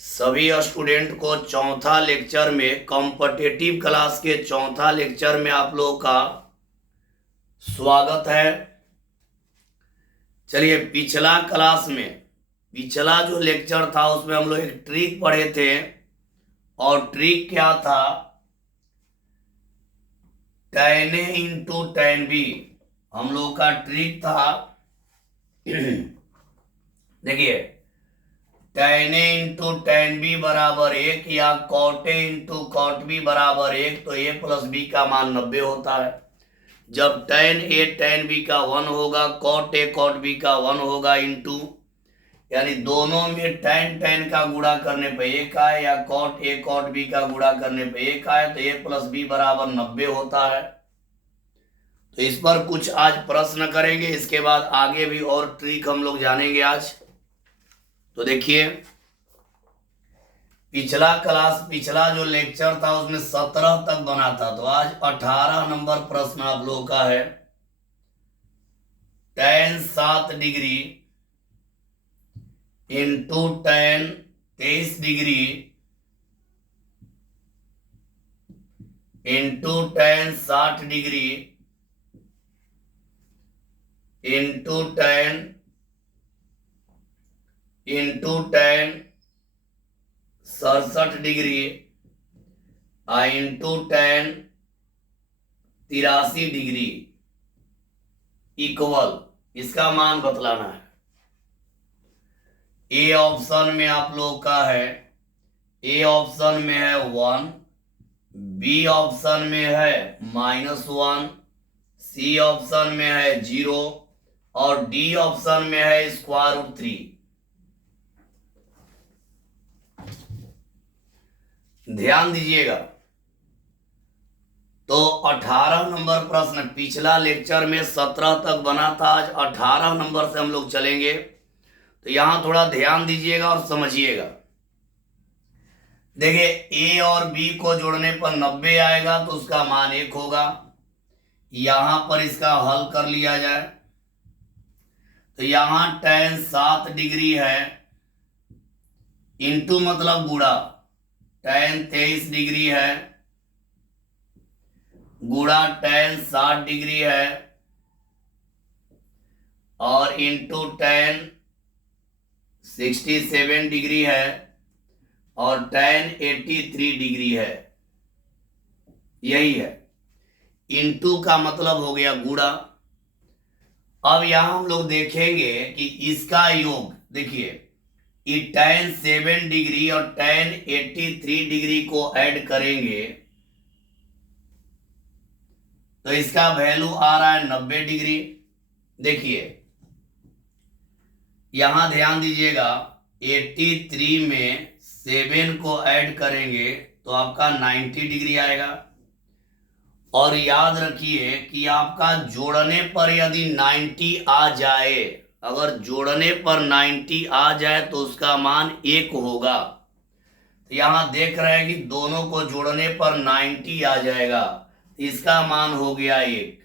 सभी स्टूडेंट को चौथा लेक्चर में कॉम्पिटिटिव क्लास के चौथा लेक्चर में आप लोगों का स्वागत है। चलिए, पिछला क्लास में पिछला जो लेक्चर था उसमें हम लोग एक ट्रिक पढ़े थे और ट्रिक क्या था, tan A into tan B हम लोग का ट्रिक था। देखिए, tan A into tan B बराबर 1 या cot A into cot B बराबर 1, तो A प्लस B का मान 90 होता है। जब tan A tan B का 1 होगा, cot A cot B का 1 होगा, इंटू यानी दोनों में tan का गुणा करने पे 1 आए या cot A cot B का गुणा करने पे 1 आए, तो A प्लस B बराबर 90 होता है। तो इस पर कुछ आज प्रश्न करेंगे, इसके बाद आगे भी और ट्रिक हम लोग जानेंगे आज। तो देखिए, पिछला जो लेक्चर था उसमें 17 तक बना था, तो आज 18 नंबर प्रश्न आप लोगों का है। tan 7 degree into tan 23 degree into tan 60 degree into tan 67 degree into tan 83 degree equal, इसका मान बतलाना है। ए ऑप्शन में आप लोग का है, ए ऑप्शन में है 1, बी ऑप्शन में है -1, सी ऑप्शन में है 0 और डी ऑप्शन में है स्क्वायर रूट 3। ध्यान दीजिएगा। तो 18 नंबर प्रश्न पिछला लेक्चर में 17 तक बना था, आज 18 नंबर से हम लोग चलेंगे। तो यहां थोड़ा ध्यान दीजिएगा और समझिएगा। देखिए, ए और बी को जोड़ने पर 90 आएगा तो उसका मान 1 होगा। यहां पर इसका हल कर लिया जाए तो यहां tan 7 डिग्री है, इंटू मतलब गुणा tan 23 डिग्री है, गुणा tan 60 डिग्री है और इंटू tan 67 डिग्री है और tan 83 डिग्री है। यही है, इंटू का मतलब हो गया गुणा। अब यहां हम लोग देखेंगे कि इसका योग, देखिए ये tan 7 डिग्री और tan 83 डिग्री को ऐड करेंगे तो इसका वैल्यू आ रहा है 90 डिग्री। देखिए यहां ध्यान दीजिएगा, 83 में 7 को ऐड करेंगे तो आपका 90 डिग्री आएगा। और याद रखिए कि आपका जोड़ने पर यदि 90 आ जाए, अगर जोड़ने पर 90 आ जाए तो उसका मान 1 होगा। तो यहां देख रहे हैं कि दोनों को जोड़ने पर 90 आ जाएगा, इसका मान हो गया 1।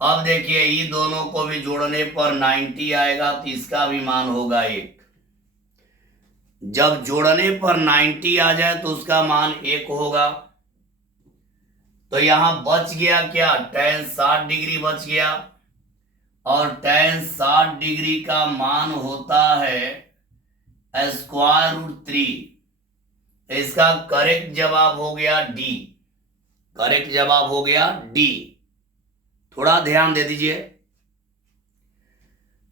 अब देखिए, ये दोनों को भी जोड़ने पर 90 आएगा तो इसका भी मान होगा 1। जब जोड़ने पर 90 आ जाए तो उसका मान 1 होगा। तो यहां बच गया क्या, tan 60 डिग्री बच गया और tan 60 डिग्री का मान होता है स्क्वायर रूट 3। इसका करेक्ट जवाब हो गया डी। करेक्ट जवाब हो गया डी। थोड़ा ध्यान दे दीजिए।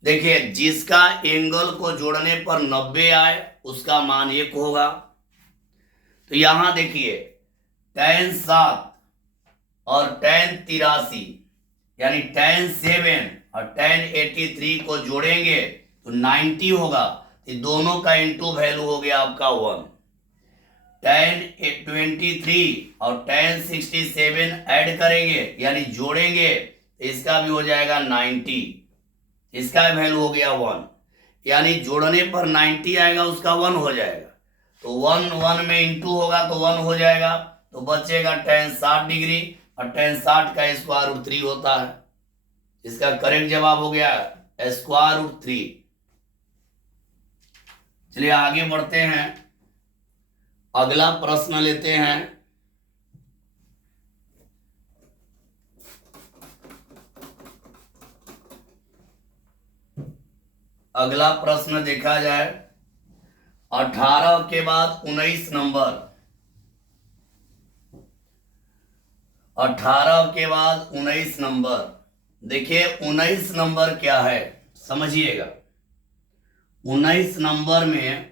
देखिए, जिसका एंगल को जोड़ने पर 90 आए उसका मान 1 होगा। तो यहां देखिए, tan 7 और tan 83 यानी tan 7 और tan 83 को जोड़ेंगे तो 90 होगा। तो दोनों का इंटू वैल्यू हो गया आपका 1। tan 23 और tan 67 ऐड करेंगे यानी जोड़ेंगे तो इसका भी हो जाएगा 90, इसका वैल्यू हो गया 1। यानी जोड़ने पर 90 आएगा, उसका 1 हो जाएगा। तो 1 में इंटू होगा तो 1 हो जाएगा। तो बचेगा tan 60 डिग्री और tan 60 का स्क्वायर रूट 3 होता है। इसका करेक्ट जवाब हो गया स्क्वायर रूट 3। चलिए आगे बढ़ते हैं, अगला प्रश्न लेते हैं। अगला प्रश्न देखा जाए, 18 के बाद 19 नंबर, 18 के बाद 19 नंबर। देखिए 19 नंबर क्या है, समझिएगा। 19 नंबर में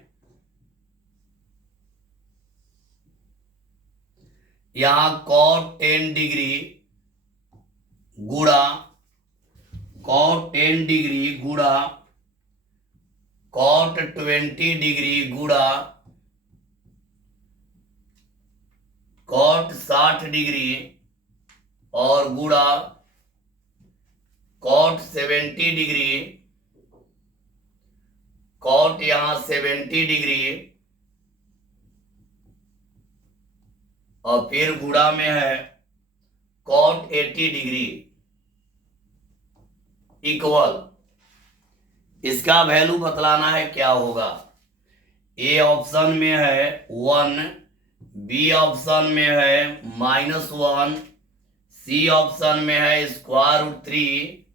यहां cot 10 डिग्री गुणा cot 10 डिग्री गुणा cot 20 डिग्री गुणा cot 60 डिग्री और गुणा cot 70 डिग्री, cot यहां 70 डिग्री और फिर गुणा में है cot 80 डिग्री इक्वल, इसका वैल्यू बतलाना है क्या होगा। ए ऑप्शन में है 1, बी ऑप्शन में है -1, सी ऑप्शन में है √3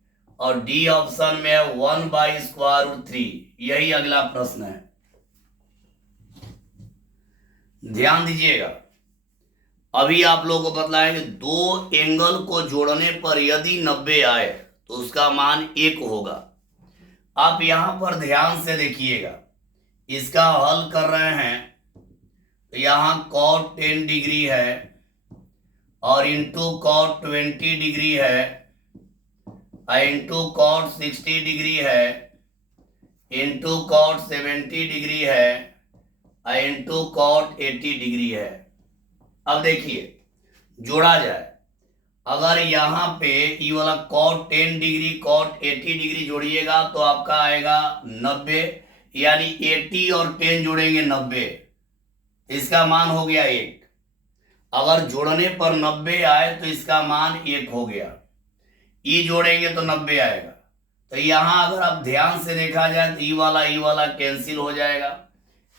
और डी ऑप्शन में है 1/√3। यही अगला प्रश्न है, ध्यान दीजिएगा। अभी आप लोगों को बतलाया कि दो एंगल को जोड़ने पर यदि 90 आए तो उसका मान 1 होगा। आप यहां पर ध्यान से देखिएगा, इसका हल कर रहे हैं तो यहां cot 10 डिग्री है और इंटू cot 20 डिग्री है और इंटू cot 60 डिग्री है, इंटू cot 70 डिग्री है और इंटू cot 80 डिग्री है। अब देखिए जोड़ा जाए, अगर यहाँ पे ये वाला cot 10 डिग्री cot 80 डिग्री जोड़िएगा तो आपका आएगा 90, यानी 80 और 10 जोड़ेंगे 90, इसका मान हो गया 1। अगर जोड़ने पर 90 आए तो इसका मान 1 हो गया, ई जोड़ेंगे तो 90 आएगा। तो यहाँ अगर आप ध्यान से देखा जाए तो ई वाला कैंसिल हो जाएगा,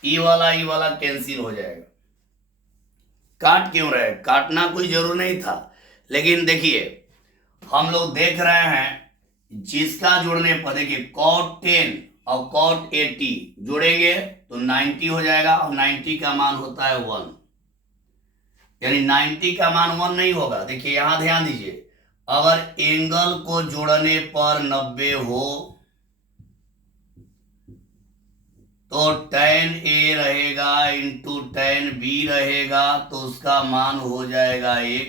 ई वाला कैंसिल हो जाएगा। काट क्यों रहे, काटना कोई जरूर नहीं था, लेकिन देखिए हम लोग देख रहे हैं जिसका जोड़ने पर, देखिए cot 10 और cot 80 जोड़ेंगे तो 90 हो जाएगा और 90 का मान होता है 1, यानी 90 का मान 1 नहीं होगा। देखिए यहां ध्यान दीजिए, अगर एंगल को जोड़ने पर 90 हो तो tan A रहेगा इंटू tan B रहेगा तो उसका मान हो जाएगा 1,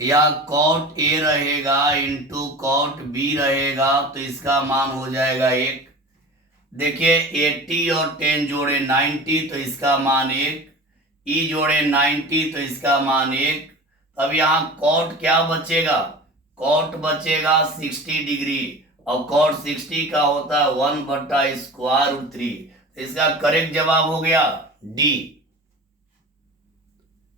या cot A रहेगा इंटू cot B रहेगा तो इसका मान हो जाएगा 1। देखिए 80 और 10 जोड़े 90 तो इसका मान 1, ई जोड़े 90 तो इसका मान 1। अब यहाँ cot क्या बचेगा, cot बचेगा 60 डिग्री और cot 60 का होता है 1/√3। इसका करेक्ट जवाब हो गया डी।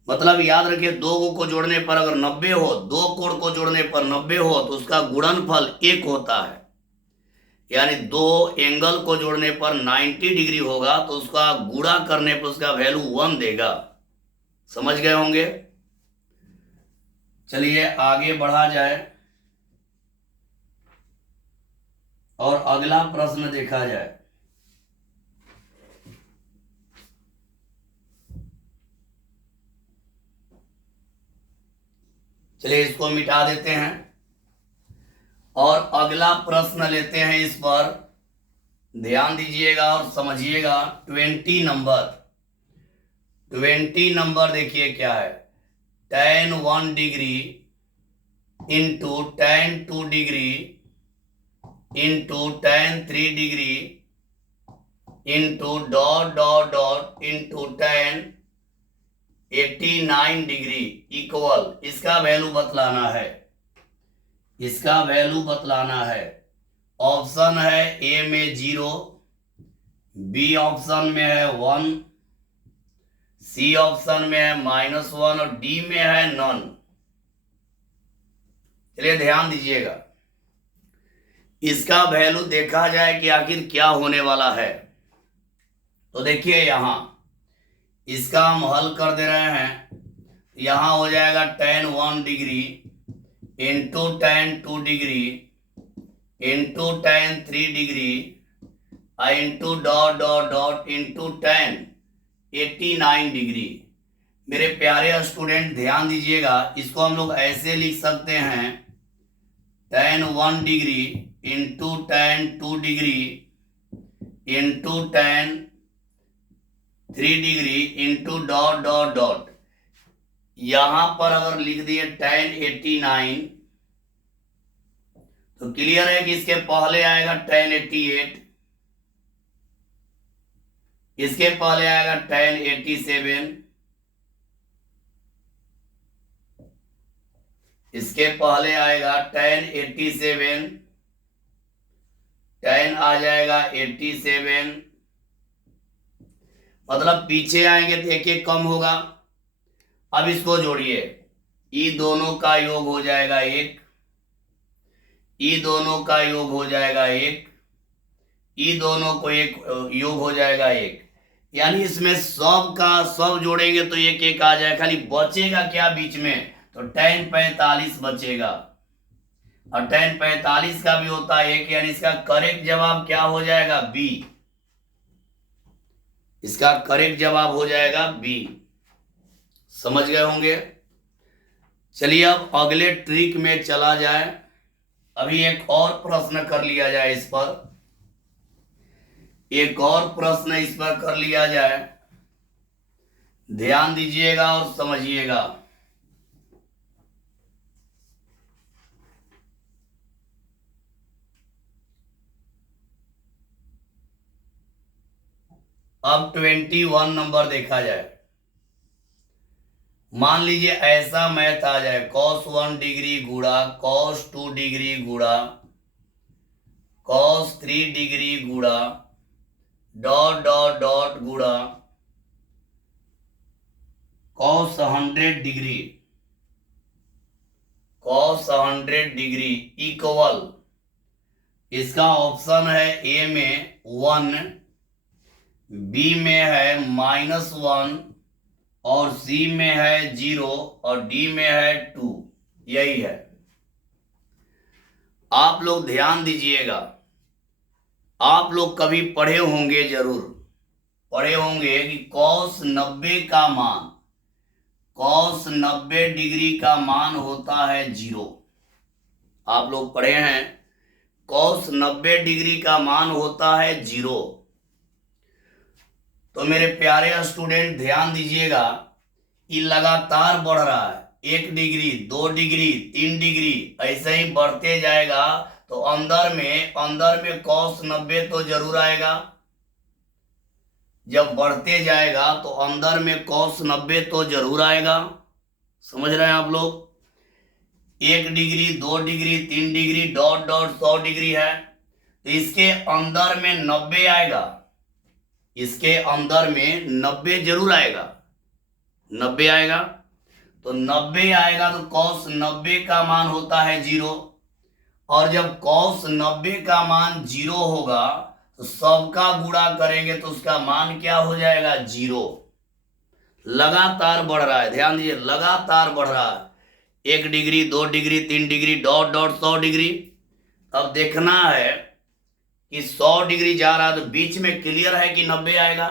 मतलब याद रखिए, दो को जोड़ने पर अगर 90 हो, दो कोण को जोड़ने पर 90 हो तो उसका गुणनफल 1 होता है, यानी दो एंगल को जोड़ने पर 90 डिग्री होगा तो उसका गुणा करने पर उसका वैल्यू 1 देगा। समझ गए होंगे। चलिए आगे बढ़ा जाए और अगला प्रश्न देखा जाए। चलिए इसको मिटा देते हैं और अगला प्रश्न लेते हैं। इस पर ध्यान दीजिएगा और समझिएगा। 20 नंबर देखिए क्या है, tan 1 degree into tan 2 degree into tan 3 degree into dot dot dot into tan 89 degree equal, इसका वैल्यू बतलाना है, इसका वैल्यू बतलाना है। ऑप्शन है ए में 0, बी ऑप्शन में है 1, सी ऑप्शन में है -1 और डी में है नॉन। चलिए ध्यान दीजिएगा, इसका वैल्यू देखा जाए कि आखिर क्या होने वाला है। तो देखिए यहाँ इसका हम हल कर दे रहे हैं। यहाँ हो जाएगा tan 1 degree into tan 2 degree into tan 3 degree into dot dot dot into tan 89 degree. मेरे प्यारे स्टूडेंट ध्यान दीजिएगा, इसको हम लोग ऐसे लिख सकते हैं tan 1 degree into tan 2 degree into tan 3 degree into dot dot dot. यहां पर अगर लिख दिए tan 89 तो क्लियर है कि इसके पहले आएगा tan 88, इसके पहले आएगा tan 87, इसके पहले आएगा tan 87, tan आ जाएगा 87, मतलब पीछे आएंगे तो एक एक कम होगा। अब इसको जोड़िए, ई दोनों का योग हो जाएगा 1, ई दोनों का योग हो जाएगा 1, ई दोनों को एक योग हो जाएगा 1, यानी इसमें सब का सब जोड़ेंगे तो एक एक आ जाएगा। खाली बचेगा क्या बीच में, तो tan 45 बचेगा, और tan 45 का भी होता है 1, यानी इसका करेक्ट जवाब क्या हो जाएगा, बी। इसका करेक्ट जवाब हो जाएगा बी। समझ गए होंगे। चलिए अब अगले ट्रिक में चला जाए। अभी एक और प्रश्न कर लिया जाए, इस पर एक और प्रश्न इस पर कर लिया जाए। ध्यान दीजिएगा और समझिएगा। अब 21 नंबर देखा जाए। मान लीजिए ऐसा मैथ आ जाए, cos 1 डिग्री गुणा cos 2 डिग्री गुणा cos 3 डिग्री गुणा डॉट डॉट डॉट गुणा cos 100 degree, cos 100 degree equal, इसका ऑप्शन है ए में 1, बी में है -1 और सी में है 0 और डी में है 2। यही है। आप लोग ध्यान दीजिएगा, आप लोग कभी पढ़े होंगे, जरूर पढ़े होंगे कि cos 90 का मान, cos 90 डिग्री का मान होता है 0। आप लोग पढ़े हैं cos 90 डिग्री का मान होता है 0। तो मेरे प्यारे स्टूडेंट ध्यान दीजिएगा, ये लगातार बढ़ रहा है, 1 डिग्री 2 डिग्री 3 डिग्री ऐसे ही बढ़ते जाएगा। तो अंदर में cos 90 तो जरूर आएगा। जब बढ़ते जाएगा तो अंदर में cos 90 तो जरूर आएगा। समझ रहे हैं आप लोग। 1 degree 2 degree 3 degree dot dot 100 degree है, तो इसके अंदर में 90 आएगा, इसके अंदर में 90 जरूर आएगा, 90 आएगा। तो 90 आएगा तो cos 90 का मान होता है 0, और जब cos 90 का मान 0 होगा तो सबका गुणा करेंगे तो उसका मान क्या हो जाएगा, 0। लगातार बढ़ रहा है, ध्यान दीजिए, लगातार बढ़ रहा है, 1 degree 2 degree 3 degree dot dot 100 degree. अब देखना है कि 100 डिग्री जा रहा है तो बीच में क्लियर है कि 90 आएगा,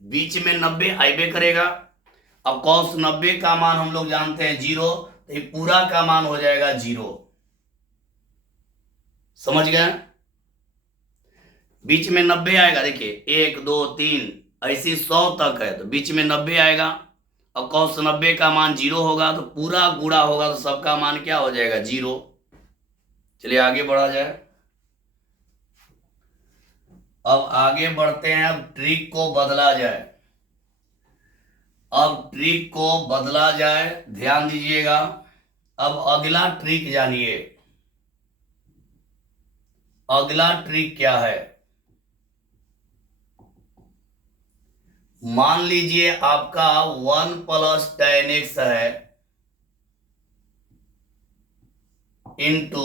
बीच में 90 आइबे करेगा। अब cos 90 का मान हम लोग जानते हैं 0, तो ये पूरा का मान हो जाएगा 0। समझ गए। बीच में 90 आएगा, देखिए 1 2 3 ऐसी 100 तक है, तो बीच में 90 आएगा। और cos 90 का मान 0 होगा तो पूरा गुणा होगा तो सबका मान क्या हो जाएगा, 0। चलिए आगे बढ़ा जाए। अब आगे बढ़ते हैं, अब ट्रिक को बदला जाए। अब ट्रिक को बदला जाए, ध्यान दीजिएगा। अब अगला ट्रिक जानिए। अगला ट्रिक क्या है, मान लीजिए आपका 1 + tan x है इंटू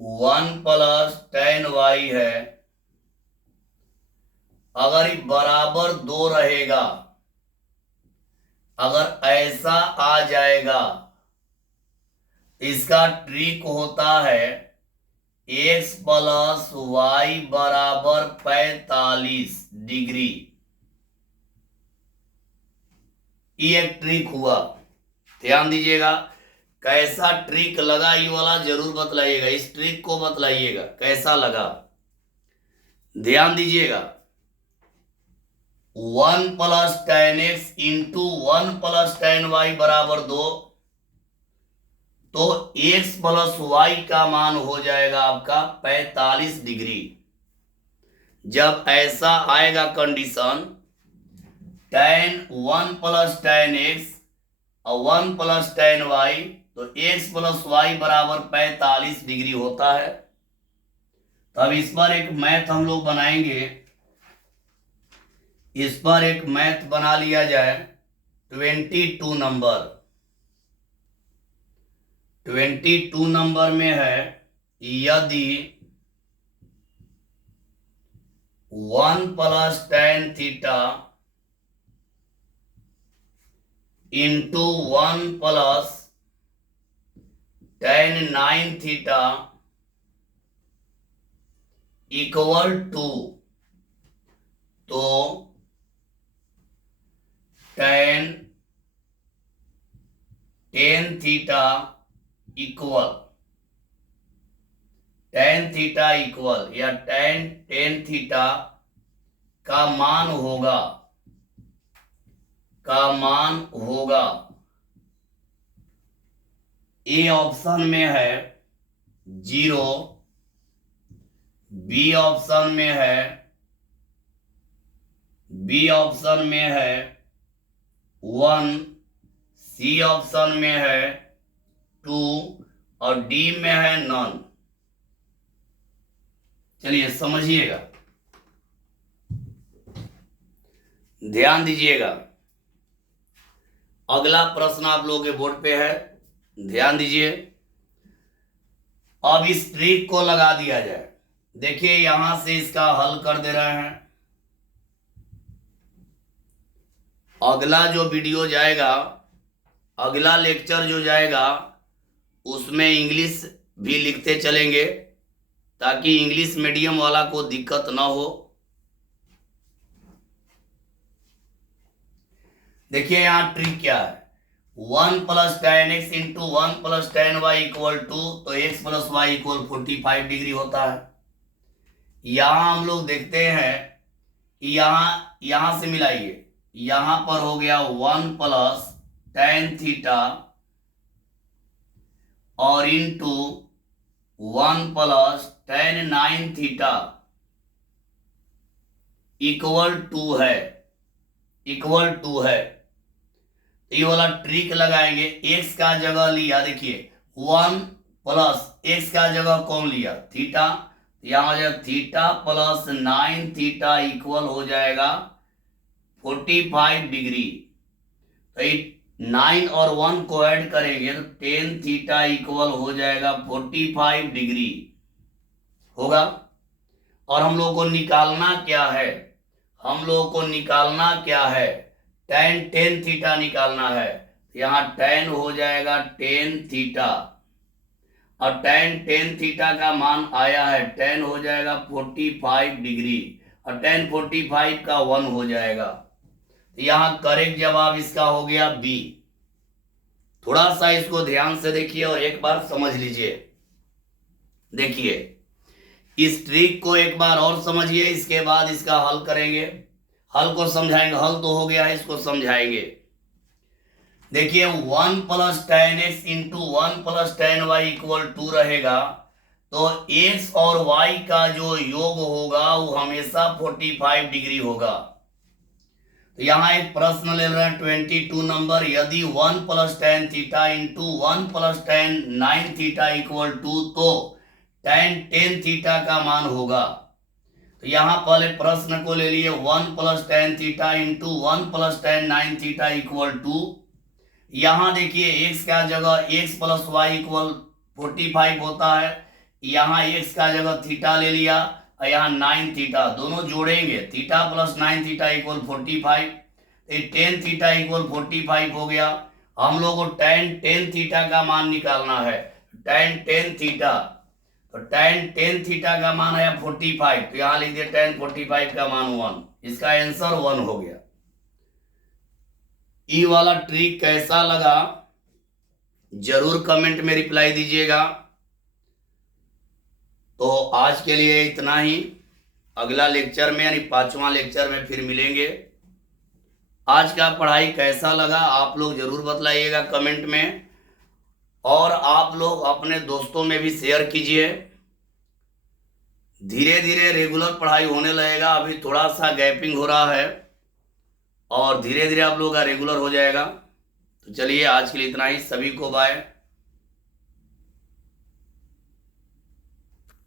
1 प्लस टेन वाई है, अगर ये बराबर 2 रहेगा, अगर ऐसा आ जाएगा, इसका ट्रिक होता है x प्लस वाई बराबर 45 डिग्री। ये एक ट्रिक हुआ, ध्यान दीजिएगा। कैसा ट्रिक लगा ये वाला जरूर बतलाइएगा, इस ट्रिक को बतलाइएगा कैसा लगा, ध्यान दीजिएगा। 1 plus ten x into 1 plus ten y बराबर 2, तो x प्लस वाई का मान हो जाएगा आपका 45 डिग्री। जब ऐसा आएगा condition, tan 1 plus ten x और 1 प्लस टेन वाई, तो x प्लस वाई बराबर 45 डिग्री होता है। तब इस पर एक मैथ हम लोग बनाएंगे, इस पर एक मैथ बना लिया जाए। 22 नंबर, 22 नंबर में है, यदि 1 plus ten theta into 1 plus ten 9 theta equal to, तो tan theta equal, tan theta equal या टेन थीटा का मान होगा, ए ऑप्शन में है 0, बी ऑप्शन में है 1, सी ऑप्शन में है 2 और डी में है नन। चलिए समझिएगा, ध्यान दीजिएगा। अगला प्रश्न आप लोगों के बोर्ड पे है, ध्यान दीजिए। अब इस ट्रिक को लगा दिया जाए। देखिए यहां से इसका हल कर दे रहे हैं। अगला जो वीडियो जाएगा, अगला लेक्चर जो जाएगा, उसमें इंग्लिश भी लिखते चलेंगे ताकि इंग्लिश मीडियम वाला को दिक्कत ना हो। देखिए यहां ट्रिक क्या है, 1 plus ten x into 1 plus ten y equal to, तो x plus y equal 45 degree होता है। यहां हम लोग देखते हैं, यहां से मिलाइए, यहां पर हो गया 1 प्लस टेन थीटा और into 1 plus ten 9 theta equal to है। ये वाला ट्रिक लगाएंगे। x का जगह लिया, देखिए 1 प्लस x का जगह कौन लिया, थीटा, यहां हो जाएगा थीटा प्लस 9 थीटा इक्वल हो जाएगा 45 डिग्री। तो 9 और 1 को ऐड करेंगे तो 10 थीटा इक्वल हो जाएगा 45 डिग्री होगा। और हम लोगों को निकालना क्या है, टेन थीटा निकालना है। यहाँ टेन हो जाएगा 10 थीटा और टेन थीटा का मान आया है, टेन हो जाएगा 45 डिग्री और टेन 45 का 1 हो जाएगा। तो यहाँ करेक्ट जवाब इसका हो गया बी। थोड़ा सा इसको ध्यान से देखिए और एक बार समझ लीजिए। देखिए इस ट्रिक को एक बार और समझिए, इसके बाद इसका हल करेंगे, हल को समझाएंगे। हल तो हो गया है, इसको समझाएंगे। देखिए 1 plus ten x into 1 plus ten y equal 2 रहेगा, तो x और y का जो योग होगा वो हमेशा 45 डिग्री होगा। तो यहाँ एक प्रश्न ले रहे हैं 22 नंबर, यदि 1 plus ten theta into 1 plus ten 9 theta equal 2, तो टेन 10 थीटा का मान होगा। तो यहाँ पहले प्रश्न को ले लिए, 1 plus ten theta into 1 plus ten 9 theta equal 2। यहाँ देखिए x का जगह x प्लस वाई इक्वल 45 होता है, यहाँ x का जगह थीटा ले लिया और यहाँ 9 थीटा, दोनों जोड़ेंगे, थीटा प्लस 9 थीटा इक्वल 45, तो 10 थीटा इक्वल 45 हो गया। हम लोग को tan थीटा का मान निकालना है, tan थीटा, तो tan थीटा का मान है 45, तो यहाँ लिख दिया tan 45 का मान 1, इसका आंसर 1 हो गया। ई वाला ट्रिक कैसा लगा जरूर कमेंट में रिप्लाई दीजिएगा। तो आज के लिए इतना ही, अगला लेक्चर में यानी 5वां लेक्चर में फिर मिलेंगे। आज का पढ़ाई कैसा लगा आप लोग जरूर बतलाइएगा कमेंट में, और आप लोग अपने दोस्तों में भी शेयर कीजिए। धीरे धीरे रेगुलर पढ़ाई होने लगेगा, अभी थोड़ा सा गैपिंग हो रहा है और धीरे धीरे आप लोगों का रेगुलर हो जाएगा। तो चलिए आज के लिए इतना ही, सभी को बाय।